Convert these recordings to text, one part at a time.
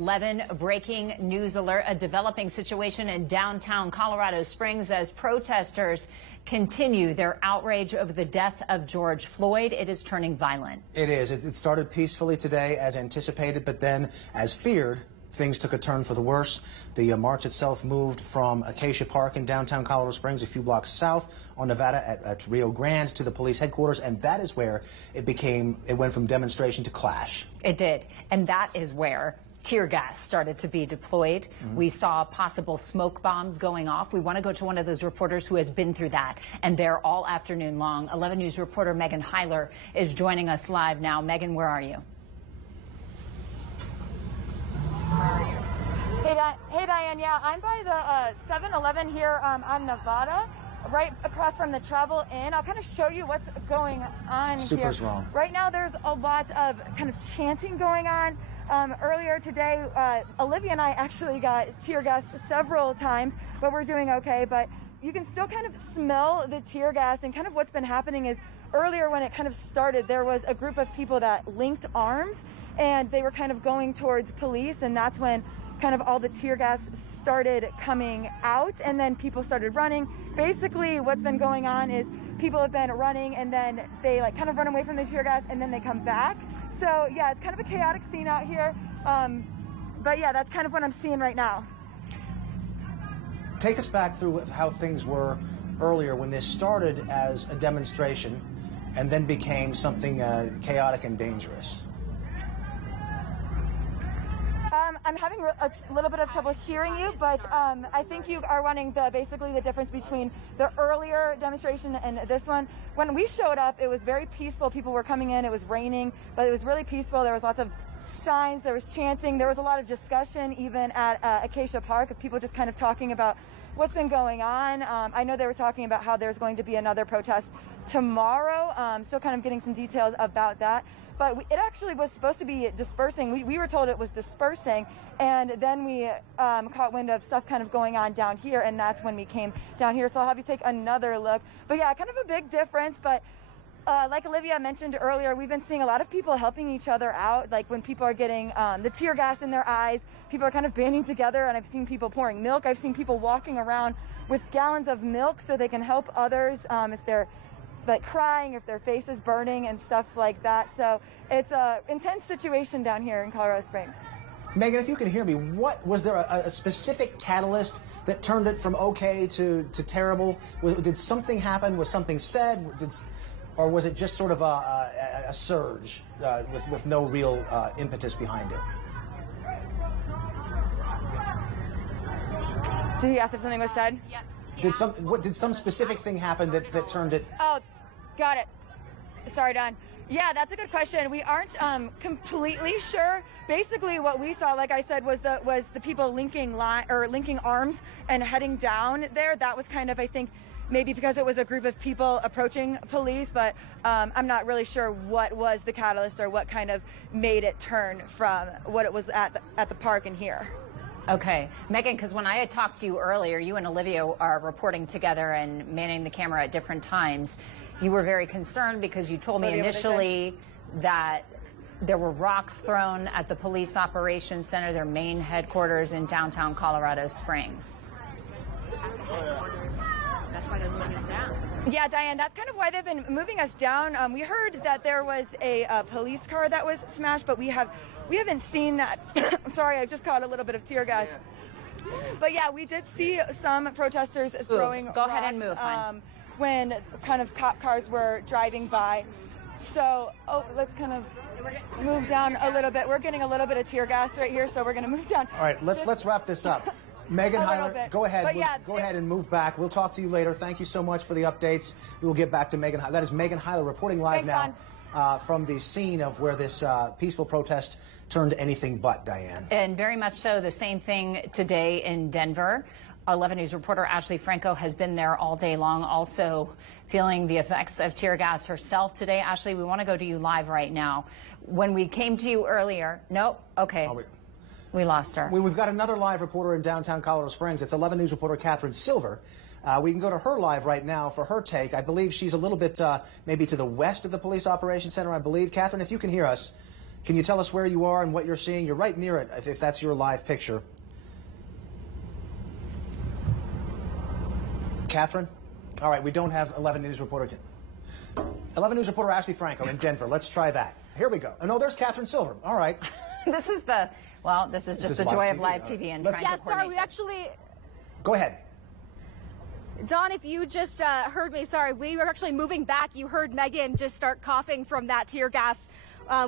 11 breaking news alert, a developing situation in downtown Colorado Springs as protesters continue their outrage over the death of George Floyd. It is turning violent. It is. It started peacefully today as anticipated, but then as feared, things took a turn for the worse. The march itself moved from Acacia Park in downtown Colorado Springs, a few blocks south on Nevada at Rio Grande, to the police headquarters, and that is where it went from demonstration to clash. It did, and that is where tear gas started to be deployed. We saw possible smoke bombs going off. We want to go to one of those reporters who has been through that, and they're all afternoon long. 11 News reporter Megan Hyler is joining us live now. Megan, where are you? Hey, Diane. Yeah, I'm by the 7-Eleven here on Nevada, right across from the Travel Inn. I'll kind of show you what's going on here. Wrong. Right now, there's a lot of kind of chanting going on. Earlier today, Olivia and I actually got tear gassed several times, but we're doing okay. But you can still kind of smell the tear gas, and kind of what's been happening is earlier when it kind of started, there was a group of people that linked arms, and they were kind of going towards police, and that's when kind of all the tear gas started coming out, and then people started running. Basically, what's been going on is people have been running, and then they kind of run away from the tear gas, and then they come back. So yeah, it's kind of a chaotic scene out here. But yeah, that's kind of what I'm seeing right now. Take us back through how things were earlier when this started as a demonstration and then became something chaotic and dangerous. I'm having a little bit of trouble hearing you, but I think you are wanting basically the difference between the earlier demonstration and this one. When we showed up, it was very peaceful. People were coming in. It was raining, but it was really peaceful. There was lots of signs. There was chanting. There was a lot of discussion even at Acacia Park of people just kind of talking about what's been going on. I know they were talking about how there's going to be another protest tomorrow. Still kind of getting some details about that. But it actually was supposed to be dispersing. We were told it was dispersing, and then we caught wind of stuff kind of going on down here, and that's when we came down here. So I'll have you take another look. But yeah, kind of a big difference. But like Olivia mentioned earlier, we've been seeing a lot of people helping each other out. Like when people are getting the tear gas in their eyes, people are kind of banding together, and I've seen people pouring milk. I've seen people walking around with gallons of milk so they can help others if they're crying, if their face is burning and stuff like that. So it's an intense situation down here in Colorado Springs. Megan, if you can hear me, was there a specific catalyst that turned it from okay to terrible? Did something happen? Was something said? Or was it just sort of a surge with no real impetus behind it? Did he ask if something was said? Yeah. Did some specific thing happen that turned it? Oh, got it. Sorry, Don. Yeah, that's a good question. We aren't completely sure. Basically, what we saw, like I said, was the people linking arms and heading down there. That was kind of, I think, maybe because it was a group of people approaching police, but I'm not really sure what was the catalyst or what kind of made it turn from what it was at the park and here. Okay, Megan, because when I had talked to you earlier, you and Olivia are reporting together and manning the camera at different times. You were very concerned because you told me initially that there were rocks thrown at the Police Operations Center, their main headquarters in downtown Colorado Springs. That's why they're moving us down. Yeah, Diane, that's kind of why they've been moving us down. We heard that there was a police car that was smashed, but we haven't seen that. Sorry, I just caught a little bit of tear gas. But yeah, we did see some protesters throwing Go rocks, ahead and move, hon. when kind of cop cars were driving by. So, let's kind of move down a little bit. We're getting a little bit of tear gas right here, so we're going to move down. All right, let's wrap this up. Megan Hyler, go ahead. Go ahead and move back. We'll talk to you later. Thank you so much for the updates. We will get back to Megan Hyler. That is Megan Hyler reporting live now from the scene of where this peaceful protest turned anything but, Diane. And very much so. The same thing today in Denver. 11 News reporter Ashley Franco has been there all day long, also feeling the effects of tear gas herself today. Ashley, we want to go to you live right now. When we came to you earlier, nope, okay. We lost her. We've got another live reporter in downtown Colorado Springs. It's 11 News reporter Catherine Silver. We can go to her live right now for her take. I believe she's a little bit maybe to the west of the Police Operations Center, I believe. Catherine, if you can hear us, Can you tell us where you are and what you're seeing? You're right near it, if that's your live picture. Catherine? All right, we don't have 11 News reporter. 11 News reporter Ashley Franco in Denver. Let's try that. Here we go. Oh, no, there's Catherine Silver. All right. This is just the joy of live TV and trying to coordinate. Sorry, we actually... Go ahead. Dawn, if you just heard me, sorry, we were actually moving back. You heard Megan just start coughing from that tear gas.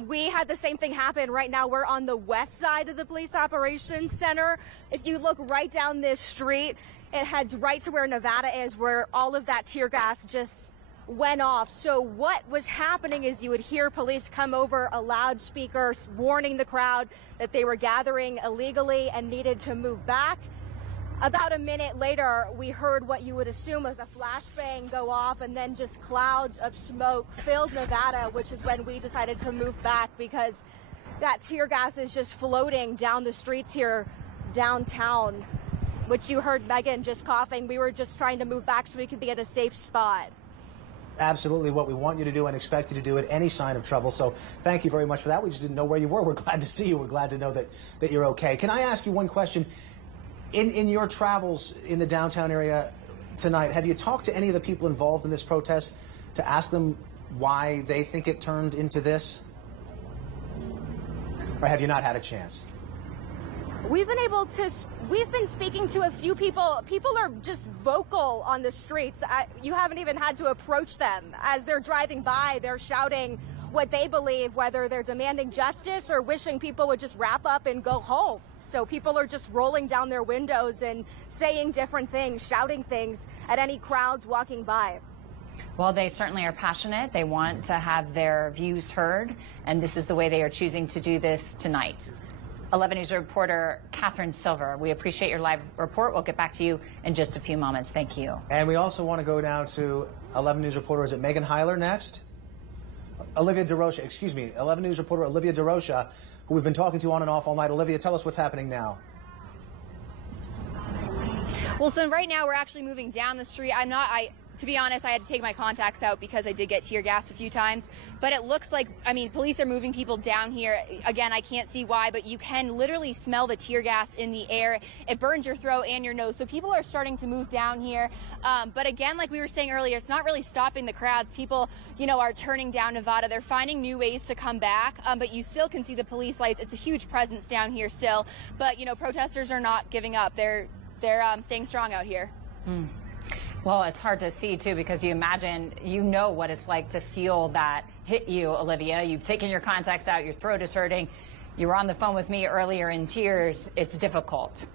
We had the same thing happen. Right now, we're on the west side of the Police Operations Center. If you look right down this street, it heads right to where Nevada is, where all of that tear gas just went off. So what was happening is you would hear police come over a loudspeaker warning the crowd that they were gathering illegally and needed to move back. About a minute later, we heard what you would assume was a flashbang go off, and then just clouds of smoke filled Nevada, which is when we decided to move back because that tear gas is just floating down the streets here downtown, which you heard Megan just coughing. We were just trying to move back so we could be at a safe spot. Absolutely what we want you to do and expect you to do at any sign of trouble. So thank you very much for that. We just didn't know where you were. We're glad to see you. We're glad to know that you're okay. Can I ask you one question? In your travels in the downtown area tonight, have you talked to any of the people involved in this protest to ask them why they think it turned into this? Or have you not had a chance? We've been speaking to a few people. People are just vocal on the streets. You haven't even had to approach them. As they're driving by, they're shouting what they believe, whether they're demanding justice or wishing people would just wrap up and go home. So people are just rolling down their windows and saying different things, shouting things at any crowds walking by. Well, they certainly are passionate. They want to have their views heard, and this is the way they are choosing to do this tonight. 11 News reporter Catherine Silver, we appreciate your live report. We'll get back to you in just a few moments. Thank you. And we also want to go now to 11 News reporter, is it Megan Heiler next? Olivia DeRocha, excuse me, 11 News reporter Olivia DeRocha, who we've been talking to on and off all night. Olivia, tell us what's happening now. Well, so right now we're actually moving down the street. To be honest, I had to take my contacts out because I did get tear gassed a few times. But it looks like, police are moving people down here. Again, I can't see why, but you can literally smell the tear gas in the air. It burns your throat and your nose. So people are starting to move down here. But again, like we were saying earlier, it's not really stopping the crowds. People, are turning down Nevada. They're finding new ways to come back. But you still can see the police lights. It's a huge presence down here still. But, protesters are not giving up. They're staying strong out here. Mm. Well, it's hard to see, too, because you imagine, what it's like to feel that hit you, Olivia. You've taken your contacts out. Your throat is hurting. You were on the phone with me earlier in tears. It's difficult.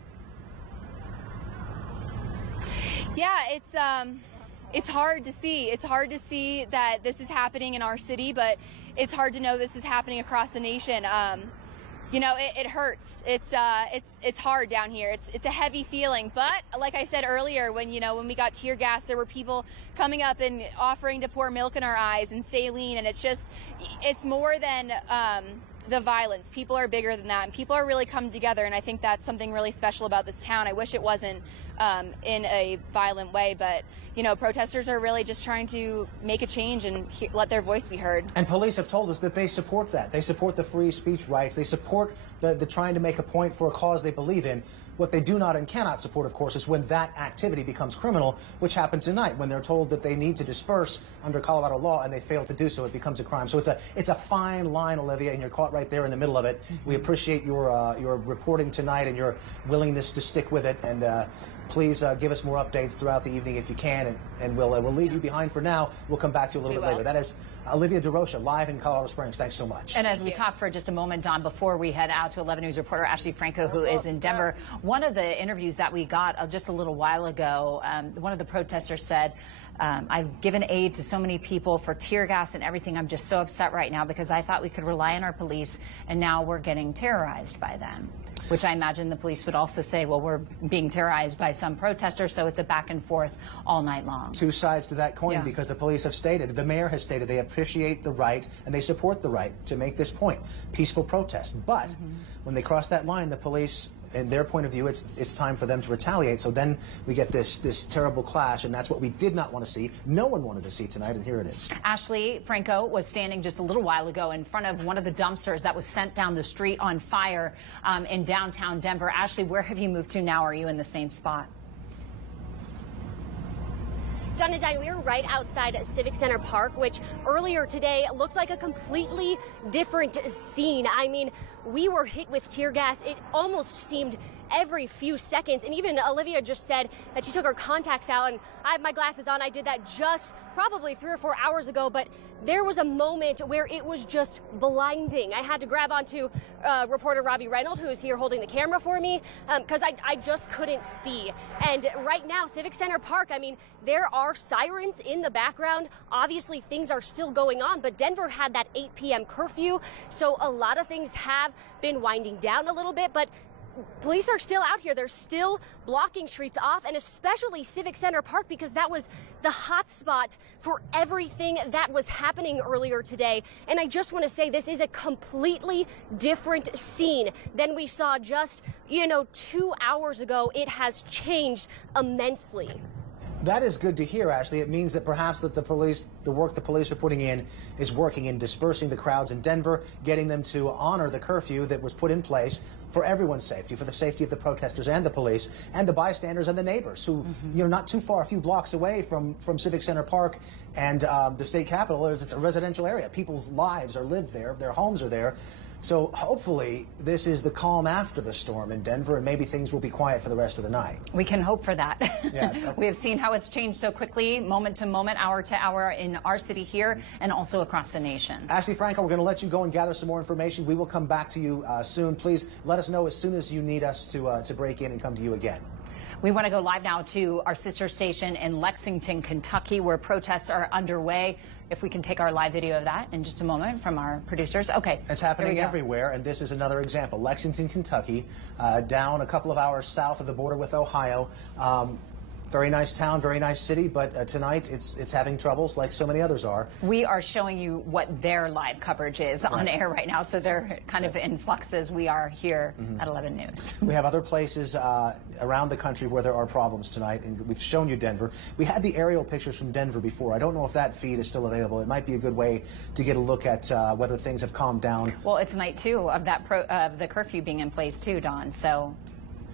Yeah, it's hard to see. It's hard to see that this is happening in our city, but it's hard to know this is happening across the nation. It hurts. It's hard down here. It's a heavy feeling. But like I said earlier, when we got tear gas, there were people coming up and offering to pour milk in our eyes and saline. And it's more than the violence. People are bigger than that, and people are really coming together. And I think that's something really special about this town. I wish it wasn't in a violent way, but protesters are really just trying to make a change and let their voice be heard. And police have told us that they support that. They support the free speech rights. They support the trying to make a point for a cause they believe in. What they do not and cannot support, of course, is when that activity becomes criminal, which happened tonight when they're told that they need to disperse under Colorado law and they fail to do so. It becomes a crime. So it's a fine line, Olivia, and you're caught right there in the middle of it. We appreciate your reporting tonight and your willingness to stick with it. And please give us more updates throughout the evening if you can, and we'll leave you behind for now. We'll come back to you a little bit later. That is Olivia DeRocha, live in Colorado Springs. Thanks so much. And as we talk for just a moment, Don, before we head out to 11 News reporter Ashley Franco, who is in Denver, one of the interviews that we got just a little while ago, one of the protesters said, I've given aid to so many people for tear gas and everything. I'm just so upset right now because I thought we could rely on our police, and now we're getting terrorized by them. Which I imagine the police would also say, well, we're being terrorized by some protesters, so it's a back and forth all night long. Two sides to that coin, because the police have stated, the mayor has stated, they appreciate the right and they support the right to make this point, peaceful protest. But when they cross that line, the police in their point of view, it's time for them to retaliate. So then we get this terrible clash, and that's what we did not want to see. No one wanted to see tonight, and here it is. Ashley Franco was standing just a little while ago in front of one of the dumpsters that was sent down the street on fire in downtown Denver. Ashley, where have you moved to now? Are you in the same spot? John and Diane, we are right outside Civic Center Park, which earlier today looked like a completely different scene. I mean, we were hit with tear gas. It almost seemed every few seconds. And even Olivia just said that she took her contacts out, and I have my glasses on. I did that just probably 3 or 4 hours ago, but there was a moment where it was just blinding. I had to grab onto reporter Robbie Reynolds, who is here holding the camera for me, because I just couldn't see. And right now, Civic Center Park, I mean, there are sirens in the background. Obviously, things are still going on, but Denver had that 8 p.m. curfew, so a lot of things have been winding down a little bit, but police are still out here. They're still blocking streets off, and especially Civic Center Park, because that was the hot spot for everything that was happening earlier today. And I just want to say this is a completely different scene than we saw just, 2 hours ago. It has changed immensely. That is good to hear, Ashley. It means that perhaps that the work the police are putting in is working in dispersing the crowds in Denver, getting them to honor the curfew that was put in place for everyone's safety, for the safety of the protesters and the police and the bystanders and the neighbors who, not too far, a few blocks away from Civic Center Park and the state capitol, it's a residential area. People's lives are lived there. Their homes are there. So hopefully this is the calm after the storm in Denver, and maybe things will be quiet for the rest of the night. We can hope for that. Yeah, we have seen how it's changed so quickly, moment to moment, hour to hour in our city here and also across the nation. Ashley Franco, we're going to let you go and gather some more information. We will come back to you soon. Please let us know as soon as you need us to break in and come to you again. We want to go live now to our sister station in Lexington, Kentucky, where protests are underway. If we can take our live video of that in just a moment from our producers. Okay. It's happening everywhere, and this is another example. Lexington, Kentucky, down a couple of hours south of the border with Ohio. Very nice town, very nice city, but tonight it's having troubles like so many others are. We are showing you what their live coverage is on air right now, so they're kind of in flux as we are here at 11 News. We have other places around the country where there are problems tonight, and we've shown you Denver. We had the aerial pictures from Denver before. I don't know if that feed is still available. It might be a good way to get a look at whether things have calmed down. Well, it's night 2 of that the curfew being in place too, Don, so...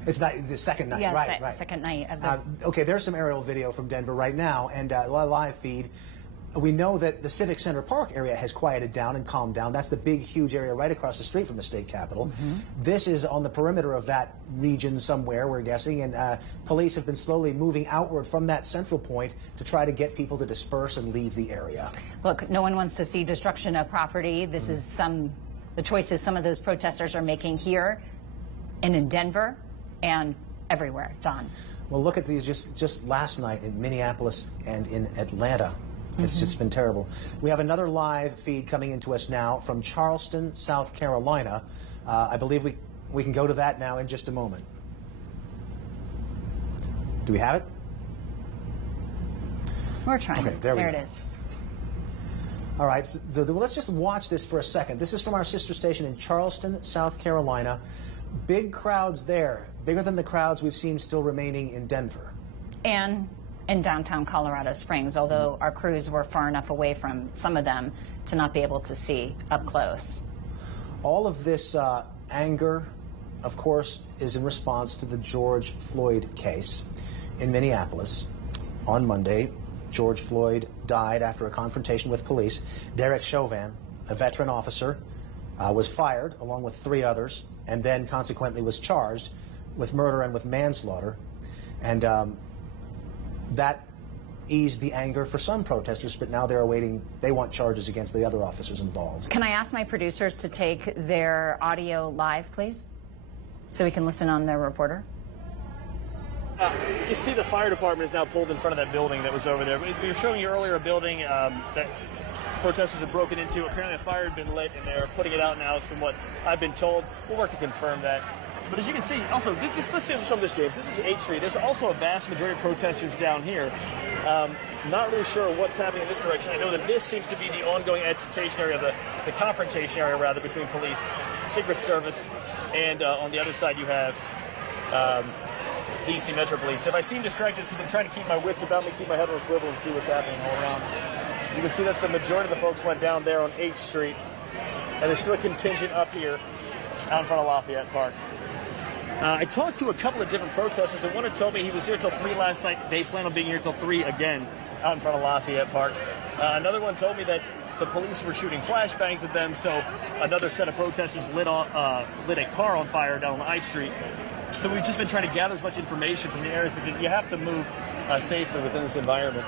It's the second night, yes, right. Second night of the... Okay, there's some aerial video from Denver right now, and a live feed. We know that the Civic Center Park area has quieted down and calmed down. That's the big, huge area right across the street from the state capitol. This is on the perimeter of that region somewhere, we're guessing, and police have been slowly moving outward from that central point to try to get people to disperse and leave the area. Look, no one wants to see destruction of property. This is the choices some of those protesters are making here and in Denver and everywhere. Don. Well, look at these just last night in Minneapolis and in Atlanta. It's just been terrible. We have another live feed coming into us now from Charleston, South Carolina. I believe we can go to that now in just a moment. Do we have it? We're trying. Okay, there it is. All right, so let's just watch this for a second. This is from our sister station in Charleston, South Carolina. Big crowds there, bigger than the crowds we've seen still remaining in Denver. And in downtown Colorado Springs, although our crews were far enough away from some of them to not be able to see up close. All of this anger, of course, is in response to the George Floyd case in Minneapolis. On Monday, George Floyd died after a confrontation with police. Derek Chauvin, a veteran officer, was fired along with 3 others, and then consequently was charged with murder and with manslaughter. And that eased the anger for some protesters, but now they want charges against the other officers involved. Can I ask my producers to take their audio live, please, so we can listen on their reporter? You see the fire department is now pulled in front of that building that was over there. We were showing you earlier a building that protesters had broken into. Apparently a fire had been lit, and they're putting it out now, from what I've been told. We'll work to confirm that. But as you can see, also, let's see some of this, James. This is 8th Street. There's also a vast majority of protesters down here. Not really sure what's happening in this direction. I know that this seems to be the ongoing agitation area, the confrontation area, rather, between police, Secret Service, and on the other side you have DC Metro Police. If I seem distracted, it's because I'm trying to keep my wits about me, keep my head on a swivel, and see what's happening all around. You can see that the majority of the folks went down there on H Street, and there's still a contingent up here out in front of Lafayette Park. I talked to a couple of different protesters, and one had told me he was here till 3 last night. They plan on being here till 3 again out in front of Lafayette Park. Another one told me that the police were shooting flashbangs at them, so another set of protesters lit a car on fire down on I Street. So we've just been trying to gather as much information from the areas, because you have to move safely within this environment.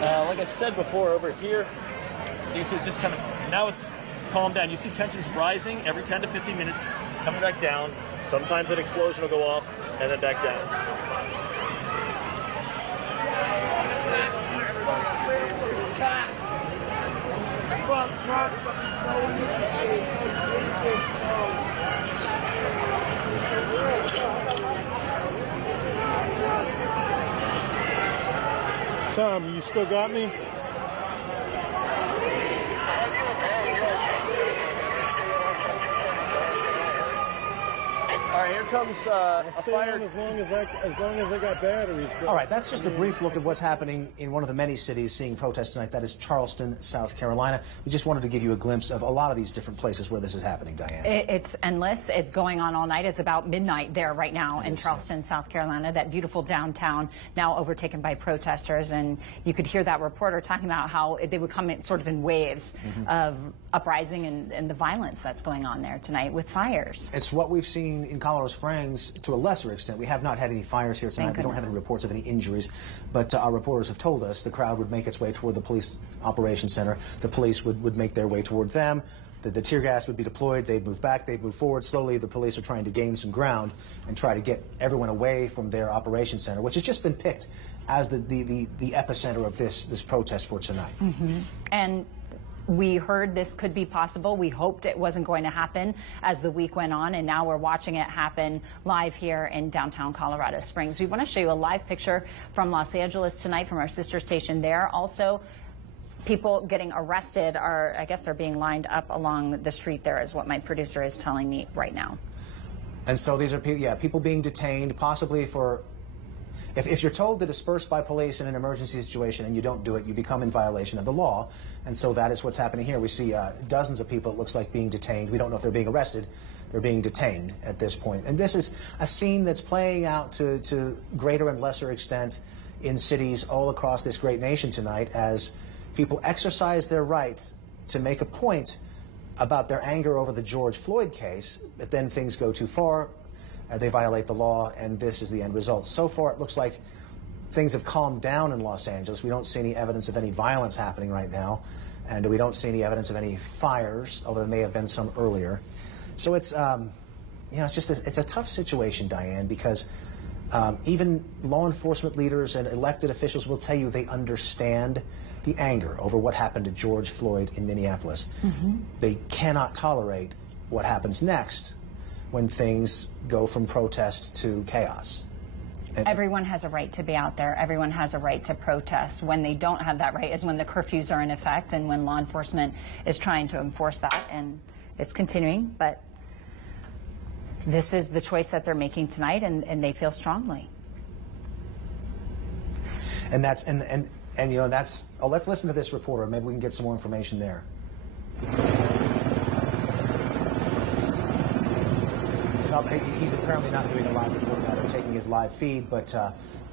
Like I said before, over here, you see it's just kind of, now it's calmed down. You see tensions rising every 10 to 15 minutes, coming back down. Sometimes an explosion will go off and then back down. Tom, you still got me? All right, here comes a fire. As long as I got batteries. All right, that's just a brief look at what's happening in one of the many cities seeing protests tonight. That is Charleston, South Carolina. We just wanted to give you a glimpse of a lot of these different places where this is happening, Diane. It's endless. It's going on all night. It's about midnight there right now in Charleston, South Carolina. That beautiful downtown now overtaken by protesters. And you could hear that reporter talking about how they would come in sort of in waves of uprising and the violence that's going on there tonight with fires. It's what we've seen in Colorado Springs to a lesser extent. We have not had any fires here tonight. We don't have any reports of any injuries, but our reporters have told us the crowd would make its way toward the police operations center. The police would make their way toward them. The tear gas would be deployed. They'd move back. They'd move forward. Slowly, the police are trying to gain some ground and try to get everyone away from their operations center, which has just been picked as the epicenter of this protest for tonight. And we heard this could be possible. We hoped it wasn't going to happen as the week went on, and now we're watching it happen live here in downtown Colorado Springs. We want to show you a live picture from Los Angeles tonight from our sister station there. Also, people getting arrested are, I guess they're being lined up along the street there, is what my producer is telling me right now. And so these are people being detained, possibly for, if you're told to disperse by police in an emergency situation and you don't do it, you become in violation of the law. And so that is what's happening here. We see dozens of people, it looks like, being detained. We don't know if they're being arrested. They're being detained at this point. And this is a scene that's playing out to greater and lesser extent in cities all across this great nation tonight as people exercise their rights to make a point about their anger over the George Floyd case, but then things go too far. They violate the law, and this is the end result. So far, it looks like things have calmed down in Los Angeles. We don't see any evidence of any violence happening right now, and we don't see any evidence of any fires, although there may have been some earlier. So it's, it's a tough situation, Diane, because even law enforcement leaders and elected officials will tell you they understand the anger over what happened to George Floyd in Minneapolis. They cannot tolerate what happens next when things go from protest to chaos. And everyone has a right to be out there. Everyone has a right to protest. When they don't have that right is when the curfews are in effect and when law enforcement is trying to enforce that. And it's continuing, but this is the choice that they're making tonight, and they feel strongly. And that's, and you know, that's, oh, let's listen to this reporter. Maybe we can get some more information there. He's apparently not doing a live report now. They're taking his live feed, but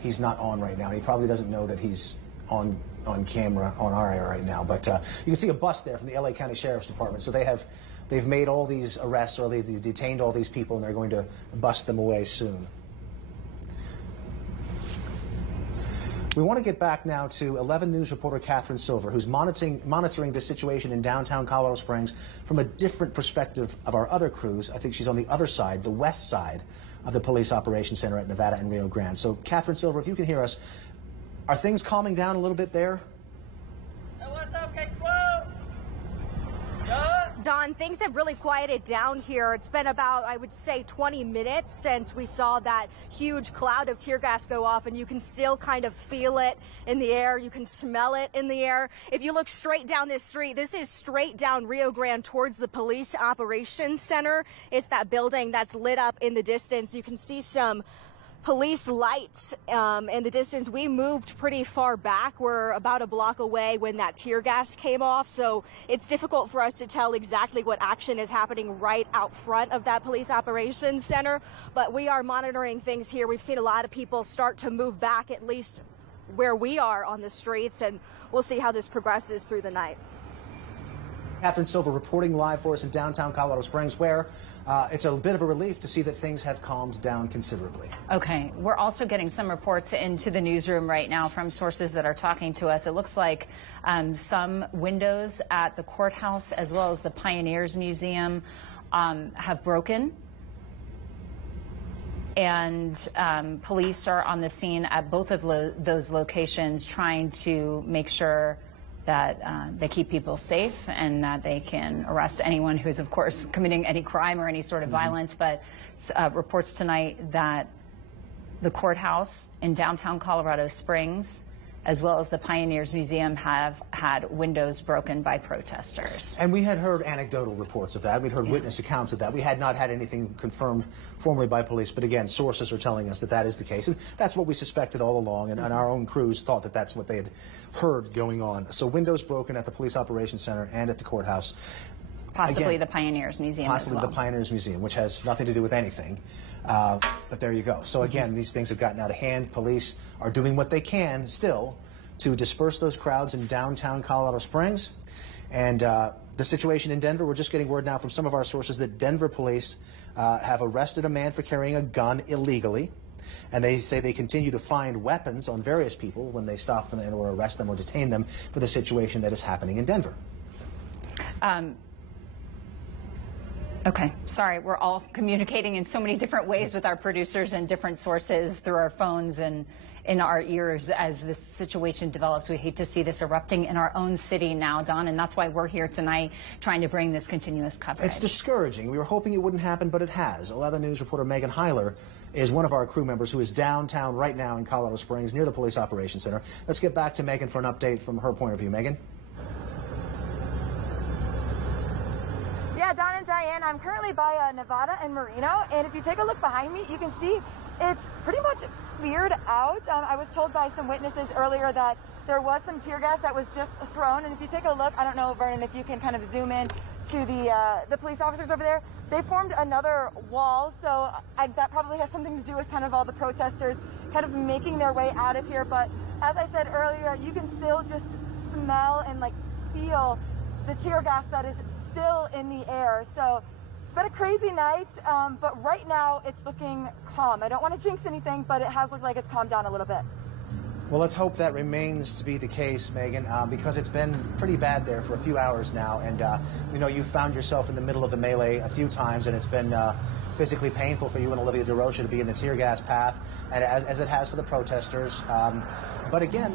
he's not on right now. He probably doesn't know that he's on camera on our air right now. But you can see a bus there from the LA County Sheriff's Department. So they've made all these arrests, or they've detained all these people, and they're going to bust them away soon. We want to get back now to 11 News reporter Catherine Silver, who's monitoring this situation in downtown Colorado Springs from a different perspective of our other crews. I think she's on the other side, the west side of the Police Operations Center at Nevada and Rio Grande. So, Catherine Silver, if you can hear us, are things calming down a little bit there? Hey, what's up, K-12? Yeah? Don, things have really quieted down here. It's been about, I would say, 20 minutes since we saw that huge cloud of tear gas go off, and you can still kind of feel it in the air. You can smell it in the air. If you look straight down this street, this is straight down Rio Grande towards the Police Operations Center. It's that building that's lit up in the distance. You can see some police lights in the distance. We moved pretty far back. We're about a block away when that tear gas came off, so it's difficult for us to tell exactly what action is happening right out front of that Police Operations Center, but we are monitoring things here. We've seen a lot of people start to move back, at least where we are on the streets, and we'll see how this progresses through the night. Catherine Silva reporting live for us in downtown Colorado Springs, where it's a bit of a relief to see that things have calmed down considerably. Okay. We're also getting some reports into the newsroom right now from sources that are talking to us. It looks like some windows at the courthouse as well as the Pioneers Museum have broken. And police are on the scene at both of those locations trying to make sure that they keep people safe and that they can arrest anyone who's, of course, committing any crime or any sort of violence. But reports tonight that the courthouse in downtown Colorado Springs, as well as the Pioneers Museum, have had windows broken by protesters. And we had heard anecdotal reports of that. We'd heard witness accounts of that. We had not had anything confirmed formally by police, but again, sources are telling us that that is the case. And that's what we suspected all along, and our own crews thought that that's what they had heard going on. So windows broken at the Police Operations Center and at the courthouse. Possibly again, the Pioneers Museum Possibly as well. The Pioneers Museum, which has nothing to do with anything. But there you go. So again, these things have gotten out of hand. Police are doing what they can still to disperse those crowds in downtown Colorado Springs. And the situation in Denver, we're just getting word now from some of our sources that Denver police have arrested a man for carrying a gun illegally. And they say they continue to find weapons on various people when they stop them or arrest them or detain them for the situation that is happening in Denver. Okay, sorry, we're all communicating in so many different ways with our producers and different sources through our phones and in our ears as this situation develops. We hate to see this erupting in our own city now, Don, and that's why we're here tonight trying to bring this continuous coverage. It's discouraging. We were hoping it wouldn't happen, but it has. 11 News reporter Megan Heiler is one of our crew members who is downtown right now in Colorado Springs near the Police Operations Center. Let's get back to Megan for an update from her point of view. Megan? Yeah, Don and Diane, I'm currently by Nevada and Marino, and if you take a look behind me, you can see it's pretty much cleared out. I was told by some witnesses earlier that there was some tear gas that was just thrown, and if you take a look, I don't know, Vernon, if you can kind of zoom in to the police officers over there, they formed another wall, so that probably has something to do with kind of all the protesters kind of making their way out of here. But as I said earlier, you can still just smell and like feel the tear gas that is still in the air. So it's been a crazy night, but right now it's looking calm. I don't want to jinx anything, but it has looked like it's calmed down a little bit. Well, let's hope that remains to be the case, Megan, because it's been pretty bad there for a few hours now. And, you know, you found yourself in the middle of the melee a few times, and it's been physically painful for you and Olivia DeRocha to be in the tear gas path, and as it has for the protesters. But again,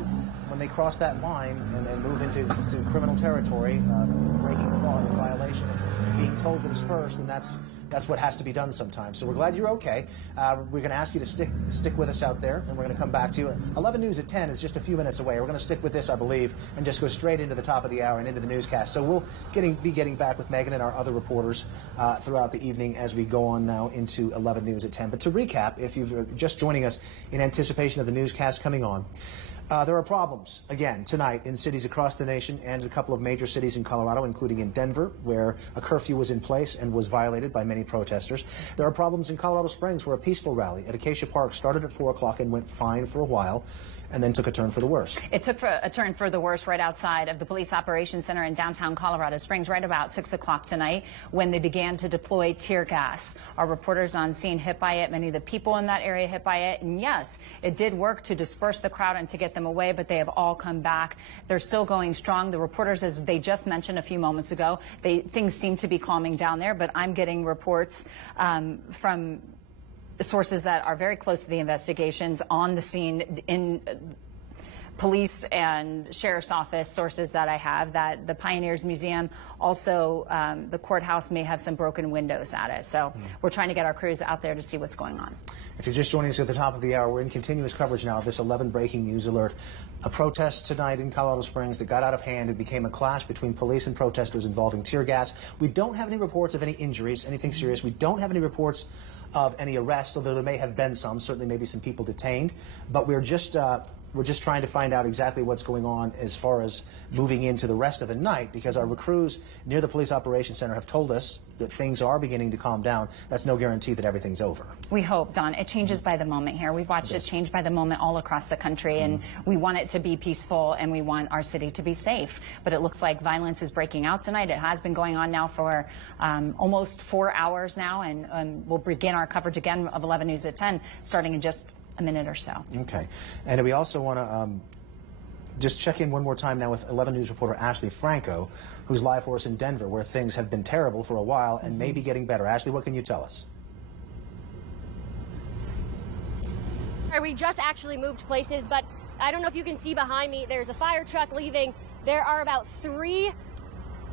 when they cross that line and move into criminal territory, breaking the law in violation of being told to disperse, and that's what has to be done sometimes. So we're glad you're okay. We're going to ask you to stick with us out there, and we're going to come back to you. 11 News at 10 is just a few minutes away. We're going to stick with this, I believe, and just go straight into the top of the hour and into the newscast. So we'll be getting back with Megan and our other reporters throughout the evening as we go on now into 11 News at 10. But to recap, if you're just joining us in anticipation of the newscast coming on, there are problems, again, tonight in cities across the nation and a couple of major cities in Colorado, including in Denver, where a curfew was in place and was violated by many protesters. There are problems in Colorado Springs, where a peaceful rally at Acacia Park started at 4 o'clock and went fine for a while, and then took a turn for the worse. It took a turn for the worse right outside of the Police Operations Center in downtown Colorado Springs right about 6 o'clock tonight when they began to deploy tear gas. Our reporters on scene hit by it. Many of the people in that area hit by it. And yes, it did work to disperse the crowd and to get them away, but they have all come back. They're still going strong. The reporters, as they just mentioned a few moments ago, things seem to be calming down there, but I'm getting reports from sources that are very close to the investigations on the scene police and sheriff's office sources that I have that the Pioneers Museum, also the courthouse, may have some broken windows at it. So we're trying to get our crews out there to see what's going on. If you're just joining us at the top of the hour, we're in continuous coverage now of this 11 breaking news alert. A protest tonight in Colorado Springs that got out of hand. It became a clash between police and protesters involving tear gas. We don't have any reports of any injuries, anything serious. We don't have any reports of any arrests, although there may have been some, certainly maybe some people detained. But we're just trying to find out exactly what's going on as far as moving into the rest of the night, because our crews near the Police Operations Center have told us that things are beginning to calm down. That's no guarantee that everything's over. We hope, Don. It changes by the moment here. We've watched it change by the moment all across the country, and we want it to be peaceful, and we want our city to be safe. But it looks like violence is breaking out tonight. It has been going on now for almost 4 hours now, and we'll begin our coverage again of 11 News at 10, starting in just a minute or so. Okay. And we also want to just check in one more time now with 11 News reporter Ashley Franco, who's live for us in Denver, where things have been terrible for a while and may be getting better. Ashley, what can you tell us? We just actually moved places, but I don't know if you can see behind me, there's a fire truck leaving. There are about 3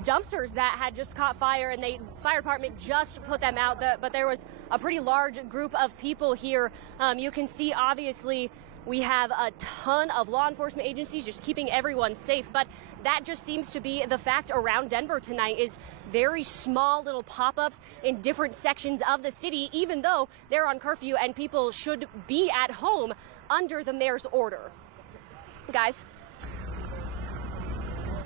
dumpsters that had just caught fire, and the fire department just put them out. But there was a pretty large group of people here. You can see, obviously, we have a ton of law enforcement agencies just keeping everyone safe. But that just seems to be the fact around Denver tonight, is very small little pop-ups in different sections of the city, even though they're on curfew and people should be at home under the mayor's order. Guys.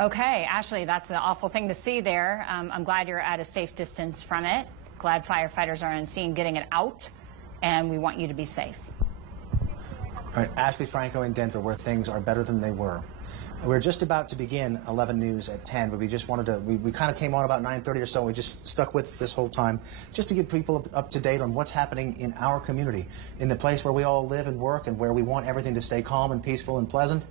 Okay, Ashley, that's an awful thing to see there. I'm glad you're at a safe distance from it. Glad firefighters are on scene getting it out, and we want you to be safe. All right, Ashley Franco in Denver, where things are better than they were. We're just about to begin 11 News at 10, but we just wanted to, we kind of came on about 9:30 or so. We just stuck with this whole time just to get people up to date on what's happening in our community, in the place where we all live and work and where we want everything to stay calm and peaceful and pleasant.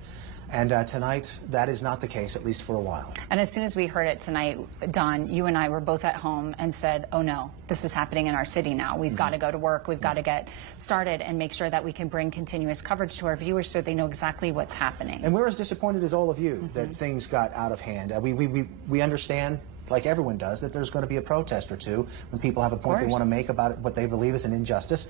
And tonight, that is not the case, at least for a while. And as soon as we heard it tonight, Don, you and I were both at home and said, oh no, this is happening in our city now. We've got to go to work. We've got to get started and make sure that we can bring continuous coverage to our viewers so they know exactly what's happening. And we're as disappointed as all of you that things got out of hand. We understand, like everyone does, that there's going to be a protest or two when people have a point they want to make about what they believe is an injustice.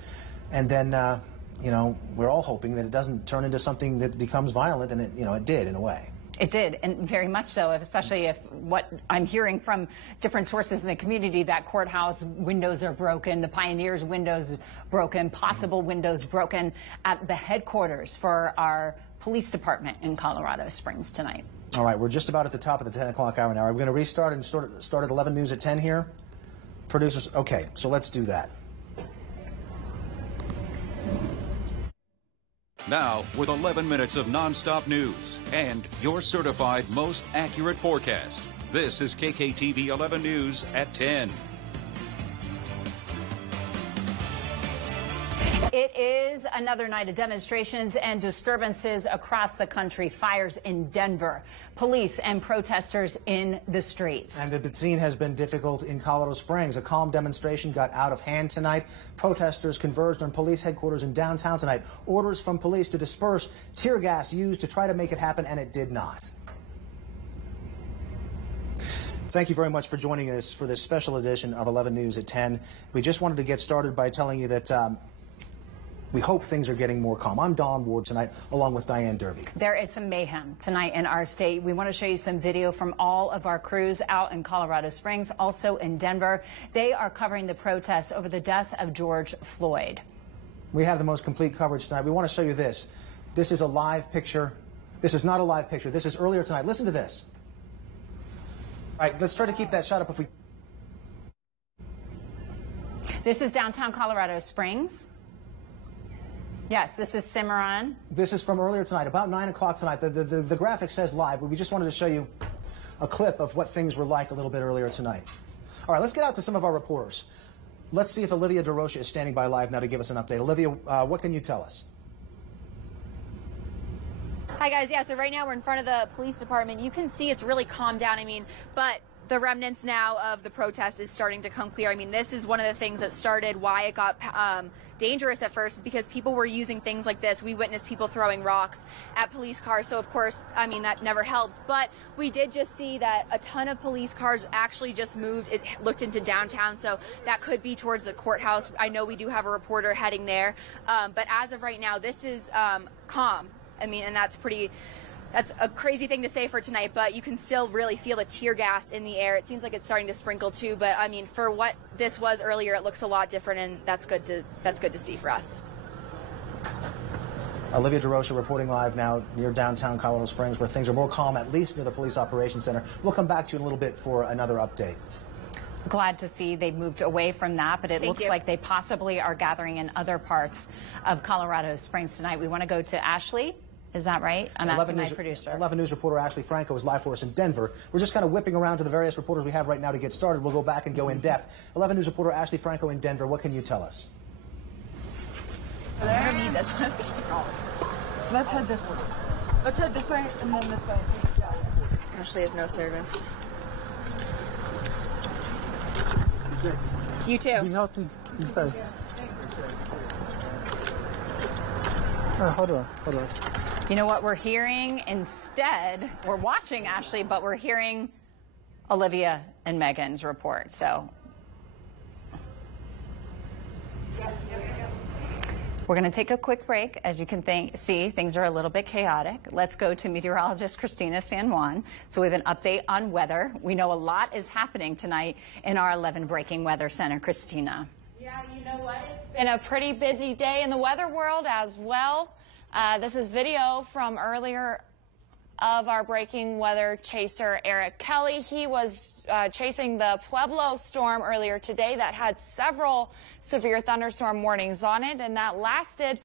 And then, you know, we're all hoping that it doesn't turn into something that becomes violent, and it did in a way. It did, and very much so, especially if what I'm hearing from different sources in the community, that courthouse windows are broken, the Pioneers windows broken, possible windows broken at the headquarters for our police department in Colorado Springs tonight. All right, we're just about at the top of the 10 o'clock hour now. We're going to restart and start at 11 News at 10 here. Producers, okay, so let's do that. Now, with 11 minutes of non-stop news and your certified most accurate forecast, this is KKTV 11 News at 10. It is another night of demonstrations and disturbances across the country. Fires in Denver, police and protesters in the streets. And the scene has been difficult in Colorado Springs. A calm demonstration got out of hand tonight. Protesters converged on police headquarters in downtown tonight. Orders from police to disperse, tear gas used to try to make it happen, and it did not. Thank you very much for joining us for this special edition of 11 News at 10. We just wanted to get started by telling you that we hope things are getting more calm. I'm Don Ward tonight, along with Diane Derby. There is some mayhem tonight in our state. We want to show you some video from all of our crews out in Colorado Springs, also in Denver. They are covering the protests over the death of George Floyd. We have the most complete coverage tonight. We want to show you this. This is a live picture. This is not a live picture. This is earlier tonight. Listen to this. All right, let's try to keep that shot up if we... This is downtown Colorado Springs. Yes, this is Cimarron. This is from earlier tonight, about 9 o'clock tonight. The graphic says live, but we just wanted to show you a clip of what things were like a little bit earlier tonight. All right, let's get out to some of our reporters. Let's see if Olivia DeRocha is standing by live now to give us an update. Olivia, what can you tell us? Hi, guys. Yeah, so right now we're in front of the police department. You can see it's really calmed down. I mean, but the remnants now of the protest is starting to come clear. I mean, this is one of the things that started why it got dangerous at first, is because people were using things like this. We witnessed people throwing rocks at police cars, so of course, I mean, that never helps. But we did just see that a ton of police cars actually just moved. It looked into downtown, so that could be towards the courthouse. I know we do have a reporter heading there, but as of right now, this is calm. I mean, and that's a crazy thing to say for tonight, but you can still really feel the tear gas in the air. It seems like it's starting to sprinkle too, but I mean, for what this was earlier, it looks a lot different, and that's good to see for us. Olivia DeRocha reporting live now near downtown Colorado Springs, where things are more calm, at least near the Police Operations Center. We'll come back to you in a little bit for another update. Glad to see they've moved away from that, but it looks like they possibly are gathering in other parts of Colorado Springs tonight. We want to go to Ashley. Is that right? I'm asking my producer. 11 News reporter Ashley Franco is live for us in Denver. We're just kind of whipping around to the various reporters we have right now to get started. We'll go back and go in depth. 11 News reporter Ashley Franco in Denver, what can you tell us? I need this one. Let's head this way. Let's head this way and then this way. Ashley has no service. You too. Hold on. You know what we're hearing instead? We're watching Ashley, but we're hearing Olivia and Megan's report. So we're going to take a quick break. As you can see, things are a little bit chaotic. Let's go to meteorologist Christina San Juan. So we have an update on weather. We know a lot is happening tonight in our 11 Breaking Weather Center. Christina. Yeah, you know what? It's been a pretty busy day in the weather world as well. This is video from earlier of our breaking weather chaser, Eric Kelly. He was chasing the Pueblo storm earlier today that had several severe thunderstorm warnings on it, and that lasted